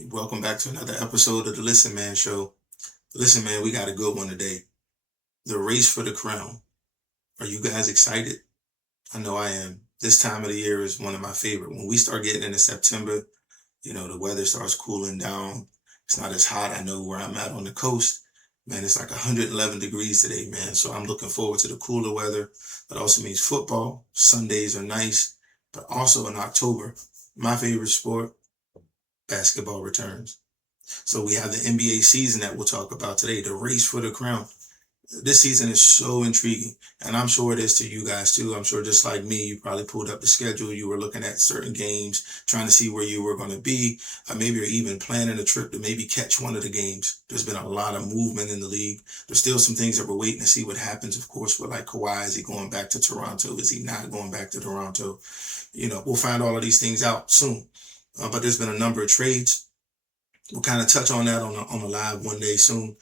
Welcome back to another episode of the Listen Man Show. Listen, man, we got a good one today. The race for the crown. Are you guys excited? I know I am. This time of the year is one of my favorite. When we start getting into September, the weather starts cooling down. It's not as hot. I know where I'm at on the coast. Man, it's like 111 degrees today, man. So I'm looking forward to the cooler weather. That also means football. Sundays are nice. But also in October, my favorite sport, basketball returns. So we have the NBA season that we'll talk about today, the race for the crown. This season is so intriguing, and I'm sure it is to you guys too. I'm sure just like me, you probably pulled up the schedule. You were looking at certain games, trying to see where you were going to be. Maybe you're even planning a trip to maybe catch one of the games. There's been a lot of movement in the league. There's still some things that we're waiting to see what happens, of course, with like Kawhi. Is he going back to Toronto? Is he not going back to Toronto? We'll find all of these things out soon. But there's been a number of trades. We'll kind of touch on that on a live one day soon.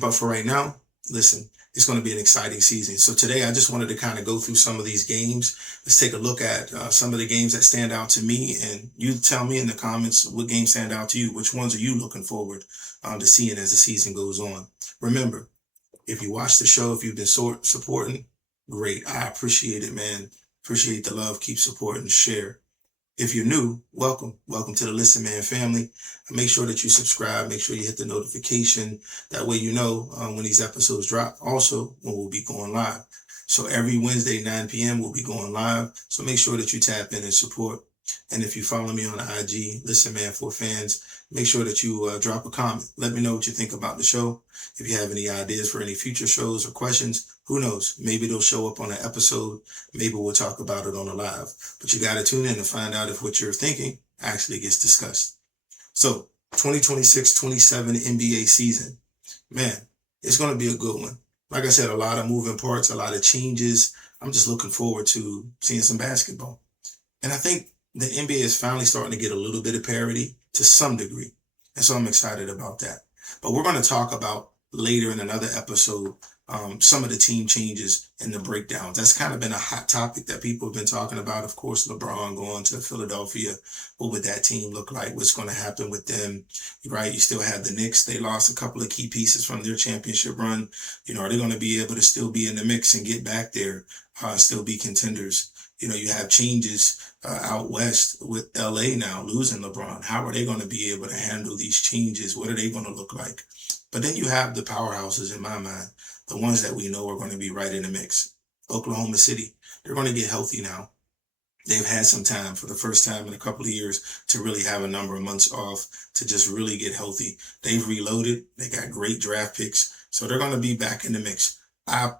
But for right now, listen, it's going to be an exciting season. So today, I just wanted to kind of go through some of these games. Let's take a look at some of the games that stand out to me, and you tell me in the comments what games stand out to you. Which ones are you looking forward to seeing as the season goes on? Remember, if you watch the show, if you've been supporting, great. I appreciate it, man. Appreciate the love. Keep supporting. Share. If you're new, welcome. Welcome to the Listen Man family. Make sure that you subscribe. Make sure you hit the notification. That way you know when these episodes drop. Also, when we'll be going live. So every Wednesday, 9 p.m., we'll be going live. So make sure that you tap in and support. And if you follow me on the IG, Listen Man for Fans, make sure that you drop a comment. Let me know what you think about the show. If you have any ideas for any future shows or questions, who knows? Maybe they'll show up on an episode. Maybe we'll talk about it on a live. But you got to tune in to find out if what you're thinking actually gets discussed. So 2026-27 NBA season, man, it's going to be a good one. Like I said, a lot of moving parts, a lot of changes. I'm just looking forward to seeing some basketball. And I think the NBA is finally starting to get a little bit of parity to some degree. And so I'm excited about that. But we're going to talk about later in another episode some of the team changes and the breakdowns. That's kind of been a hot topic that people have been talking about. Of course, LeBron going to Philadelphia. What would that team look like? What's going to happen with them? Right? You still have the Knicks. They lost a couple of key pieces from their championship run. Are they going to be able to still be in the mix and get back there, still be contenders? You have changes out west with LA now losing LeBron. How are they going to be able to handle these changes? What are they going to look like? But then you have the powerhouses in my mind, the ones that we know are going to be right in the mix. Oklahoma City, they're going to get healthy now. They've had some time for the first time in a couple of years to really have a number of months off to just really get healthy. They've reloaded. They got great draft picks. So they're going to be back in the mix. I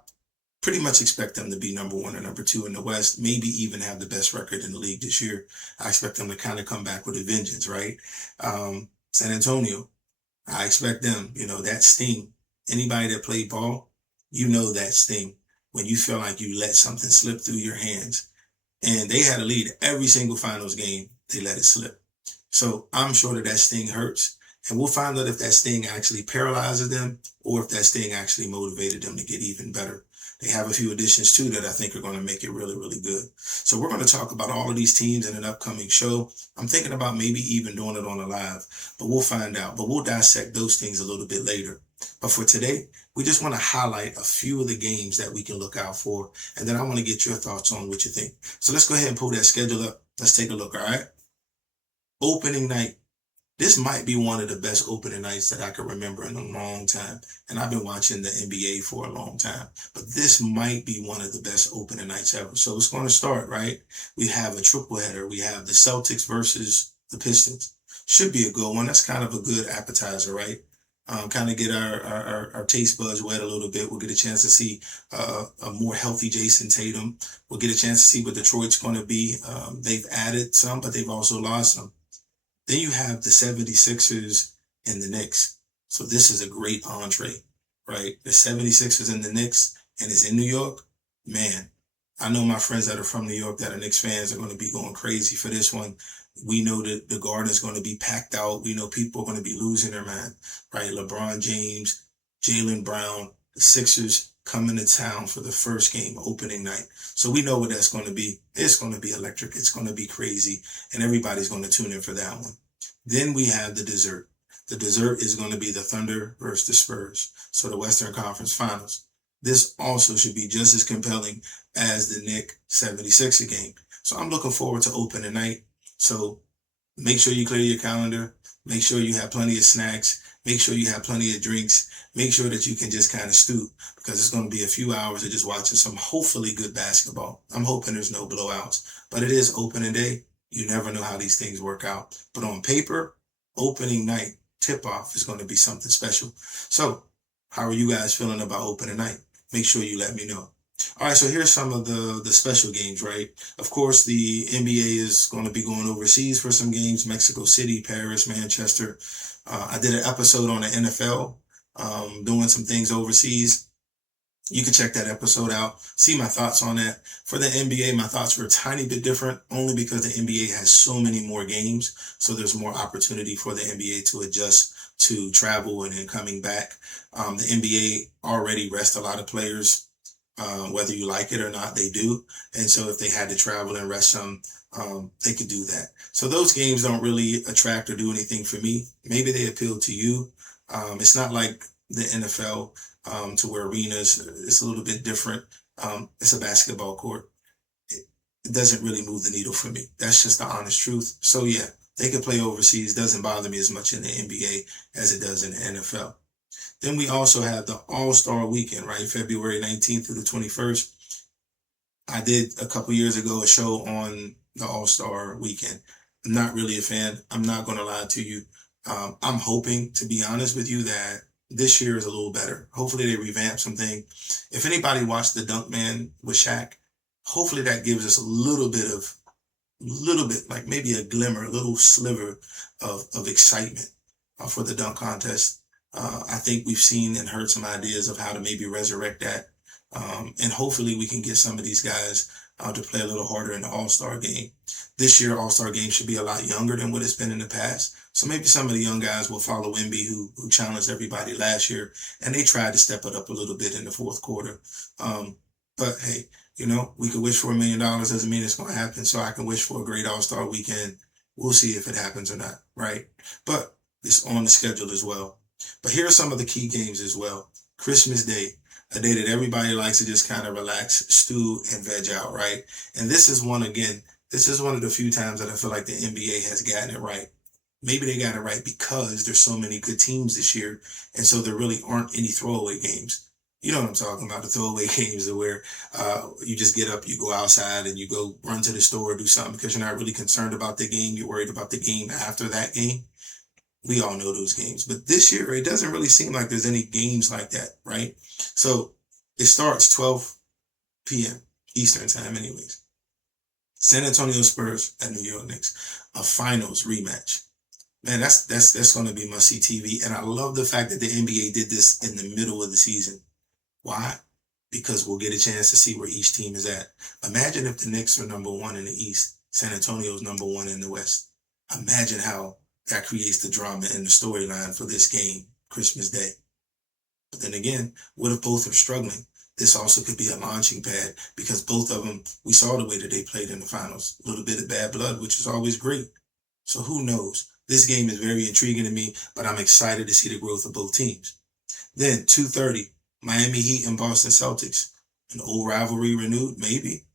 pretty much expect them to be number one or number two in the West, maybe even have the best record in the league this year. I expect them to kind of come back with a vengeance, right? San Antonio, I expect them, that sting. Anybody that played ball, that sting when you feel like you let something slip through your hands. And they had a lead every single finals game. They let it slip. So I'm sure that sting hurts. And we'll find out if that sting actually paralyzes them or if that sting actually motivated them to get even better. They have a few additions too that I think are going to make it really, really good. So we're going to talk about all of these teams in an upcoming show. I'm thinking about maybe even doing it on a live, but we'll find out. But we'll dissect those things a little bit later. But for today, we just want to highlight a few of the games that we can look out for. And then I want to get your thoughts on what you think. So let's go ahead and pull that schedule up. Let's take a look, all right? Opening night. This might be one of the best opening nights that I can remember in a long time. And I've been watching the NBA for a long time. But this might be one of the best opening nights ever. So it's going to start, right? We have a triple header. We have the Celtics versus the Pistons. Should be a good one. That's kind of a good appetizer, right? Kind of get our taste buds wet a little bit. We'll get a chance to see a more healthy Jason Tatum. We'll get a chance to see what Detroit's going to be. They've added some, but they've also lost some. Then you have the 76ers and the Knicks. So this is a great entree, right? The 76ers and the Knicks, and it's in New York. Man, I know my friends that are from New York that are Knicks fans are going to be going crazy for this one. We know that the Garden is going to be packed out. We know people are going to be losing their mind, right? LeBron James, Jaylen Brown, the Sixers coming to town for the first game, opening night. So we know what that's going to be. It's going to be electric. It's going to be crazy. And everybody's going to tune in for that one. Then we have the dessert. The dessert is going to be the Thunder versus the Spurs. So the Western Conference Finals. This also should be just as compelling as the Knicks 76er game. So I'm looking forward to opening night. So make sure you clear your calendar. Make sure you have plenty of snacks. Make sure you have plenty of drinks. Make sure that you can just kind of stew, because it's going to be a few hours of just watching some hopefully good basketball. I'm hoping there's no blowouts, but it is opening day. You never know how these things work out. But on paper, opening night, tip-off is going to be something special. So how are you guys feeling about opening night? Make sure you let me know. All right, so here's some of the special games, right? Of course, the NBA is going to be going overseas for some games: Mexico City, Paris, Manchester. I did an episode on the NFL, doing some things overseas. You can check that episode out, see my thoughts on that. For the NBA, my thoughts were a tiny bit different, only because the NBA has so many more games, so there's more opportunity for the NBA to adjust to travel and then coming back. The NBA already rests a lot of players. Whether you like it or not, they do. And so if they had to travel and rest some, they could do that. So those games don't really attract or do anything for me. Maybe they appeal to you. It's not like the NFL, to where arenas, it's a little bit different. It's a basketball court. It doesn't really move the needle for me. That's just the honest truth. So yeah, they could play overseas. Doesn't bother me as much in the NBA as it does in the NFL. Then we also have the All-Star Weekend, right? February 19th through the 21st. I did a couple years ago a show on the All-Star Weekend. I'm not really a fan. I'm not going to lie to you. I'm hoping, to be honest with you, that this year is a little better. Hopefully they revamp something. If anybody watched the Dunk Man with Shaq, hopefully that gives us a little bit, like maybe a glimmer, a little sliver of excitement for the dunk contest. I think we've seen and heard some ideas of how to maybe resurrect that. And hopefully we can get some of these guys to play a little harder in the All-Star game. This year, All-Star game should be a lot younger than what it's been in the past. So maybe some of the young guys will follow Wemby, who challenged everybody last year, and they tried to step it up a little bit in the fourth quarter. But hey, we could wish for $1 million. Doesn't mean it's going to happen. So I can wish for a great All-Star weekend. We'll see if it happens or not, right? But it's on the schedule as well. But here are some of the key games as well. Christmas Day, a day that everybody likes to just kind of relax, stew, and veg out, right? And this is one of the few times that I feel like the NBA has gotten it right. Maybe they got it right because there's so many good teams this year, and so there really aren't any throwaway games. You know what I'm talking about, the throwaway games where you just get up, you go outside, and you go run to the store or do something because you're not really concerned about the game. You're worried about the game after that game. We all know those games. But this year, it doesn't really seem like there's any games like that, right? So it starts 12 p.m. Eastern time anyways. San Antonio Spurs at New York Knicks, a finals rematch. Man, that's going to be must-see TV. And I love the fact that the NBA did this in the middle of the season. Why? Because we'll get a chance to see where each team is at. Imagine if the Knicks are number one in the East, San Antonio's number one in the West. Imagine how that creates the drama and the storyline for this game, Christmas Day. But then again, what if both are struggling? This also could be a launching pad because both of them, we saw the way that they played in the finals. A little bit of bad blood, which is always great. So who knows? This game is very intriguing to me, but I'm excited to see the growth of both teams. Then 2:30, Miami Heat and Boston Celtics. An old rivalry renewed, maybe.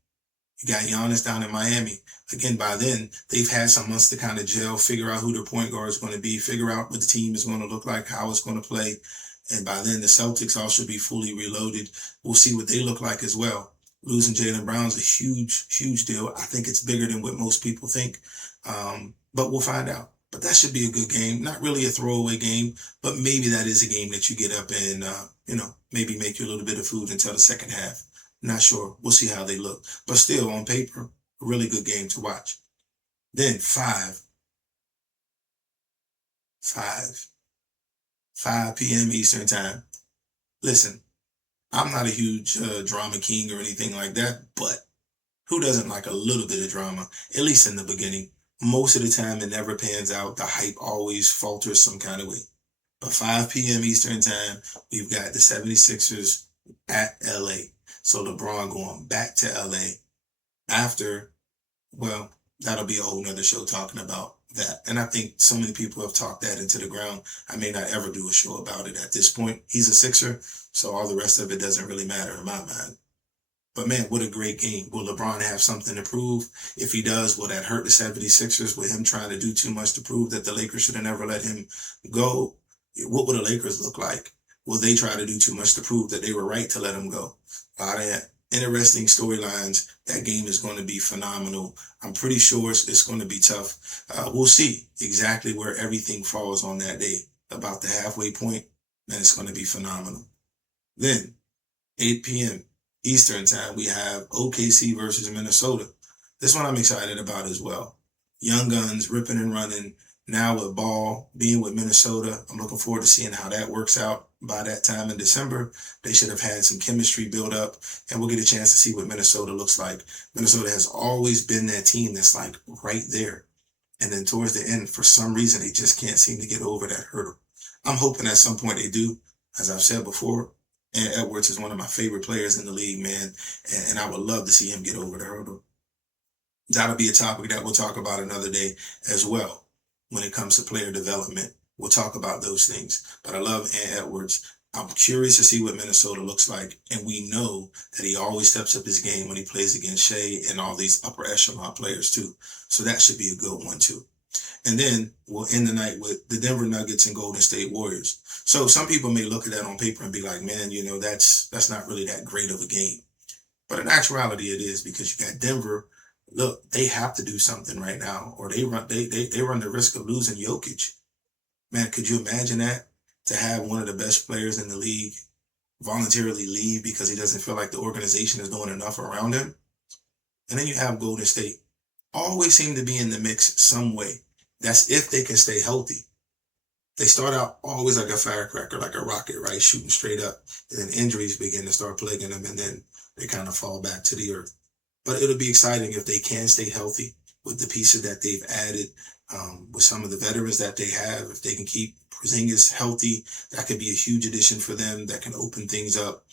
You got Giannis down in Miami. Again, by then, they've had some months to kind of gel, figure out who their point guard is going to be, figure out what the team is going to look like, how it's going to play. And by then, the Celtics all should be fully reloaded. We'll see what they look like as well. Losing Jaylen Brown's a huge, huge deal. I think it's bigger than what most people think. But we'll find out. But that should be a good game. Not really a throwaway game, but maybe that is a game that you get up and, maybe make you a little bit of food until the second half. Not sure. We'll see how they look. But still, on paper, a really good game to watch. Then 5 p.m. Eastern time. Listen, I'm not a huge drama king or anything like that, but who doesn't like a little bit of drama, at least in the beginning? Most of the time, it never pans out. The hype always falters some kind of way. But 5 p.m. Eastern time, we've got the 76ers at LA. So LeBron going back to LA after, well, that'll be a whole nother show talking about that. And I think so many people have talked that into the ground. I may not ever do a show about it at this point. He's a Sixer, so all the rest of it doesn't really matter in my mind. But man, what a great game. Will LeBron have something to prove? If he does, will that hurt the 76ers with him trying to do too much to prove that the Lakers should have never let him go? What will the Lakers look like? Will they try to do too much to prove that they were right to let him go? A lot of interesting storylines. That game is going to be phenomenal. I'm pretty sure it's going to be tough. We'll see exactly where everything falls on that day. About the halfway point, then it's going to be phenomenal. Then, 8 p.m. Eastern time, we have OKC versus Minnesota. This one I'm excited about as well. Young guns ripping and running. Now with Ball being with Minnesota, I'm looking forward to seeing how that works out. By that time in December, they should have had some chemistry build up, and we'll get a chance to see what Minnesota looks like. Minnesota has always been that team that's like right there. And then towards the end, for some reason, they just can't seem to get over that hurdle. I'm hoping at some point they do. As I've said before, and Edwards is one of my favorite players in the league, man, and I would love to see him get over the hurdle. That'll be a topic that we'll talk about another day as well. When it comes to player development, we'll talk about those things. But I love Edwards. I'm curious to see what Minnesota looks like, and we know that he always steps up his game when he plays against Shea and all these upper echelon players too. So that should be a good one too. And then we'll end the night with the Denver Nuggets and Golden State Warriors. So some people may look at that on paper and be like, man, that's not really that great of a game. But in actuality, it is, because you got Denver. Look, they have to do something right now, or they run the risk of losing Jokic. Man, could you imagine that? To have one of the best players in the league voluntarily leave because he doesn't feel like the organization is doing enough around him. And then you have Golden State. Always seem to be in the mix some way. That's if they can stay healthy. They start out always like a firecracker, like a rocket, right? Shooting straight up. And then injuries begin to start plaguing them, and then they kind of fall back to the earth. But it'll be exciting if they can stay healthy with the pieces that they've added, with some of the veterans that they have. If they can keep Porzingis healthy, that could be a huge addition for them. That can open things up.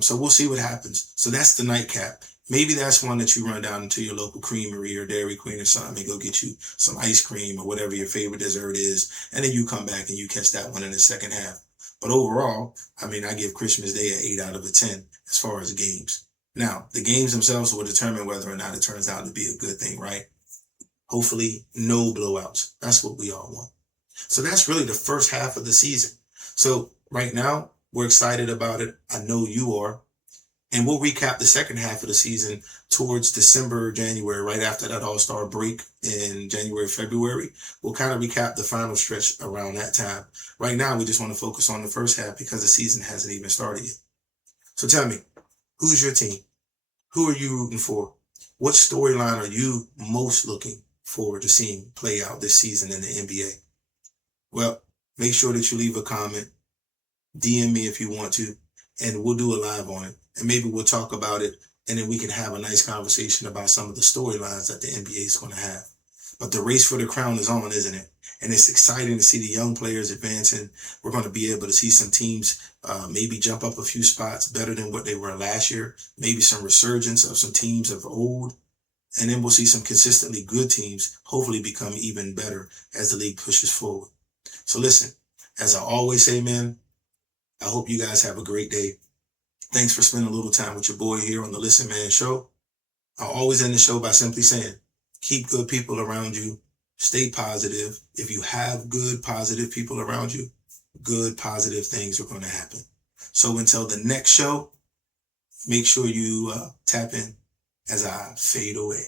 So we'll see what happens. So that's the nightcap. Maybe that's one that you run down into your local creamery or Dairy Queen or something and go get you some ice cream or whatever your favorite dessert is. And then you come back and you catch that one in the second half. But overall, I give Christmas Day an 8 out of a 10 as far as games. Now, the games themselves will determine whether or not it turns out to be a good thing, right? Hopefully, no blowouts. That's what we all want. So that's really the first half of the season. So right now, we're excited about it. I know you are. And we'll recap the second half of the season towards December, January, right after that All-Star break in January, February. We'll kind of recap the final stretch around that time. Right now, we just want to focus on the first half because the season hasn't even started yet. So tell me, who's your team? Who are you rooting for? What storyline are you most looking forward to seeing play out this season in the NBA? Well, make sure that you leave a comment. DM me if you want to, and we'll do a live on it. And maybe we'll talk about it, and then we can have a nice conversation about some of the storylines that the NBA is going to have. But the race for the crown is on, isn't it? And it's exciting to see the young players advancing. We're going to be able to see some teams maybe jump up a few spots better than what they were last year. Maybe some resurgence of some teams of old. And then we'll see some consistently good teams hopefully become even better as the league pushes forward. So listen, as I always say, man, I hope you guys have a great day. Thanks for spending a little time with your boy here on the Listen Man Show. I'll always end the show by simply saying, keep good people around you. Stay positive. If you have good, positive people around you, good, positive things are going to happen. So until the next show, make sure you tap in as I fade away.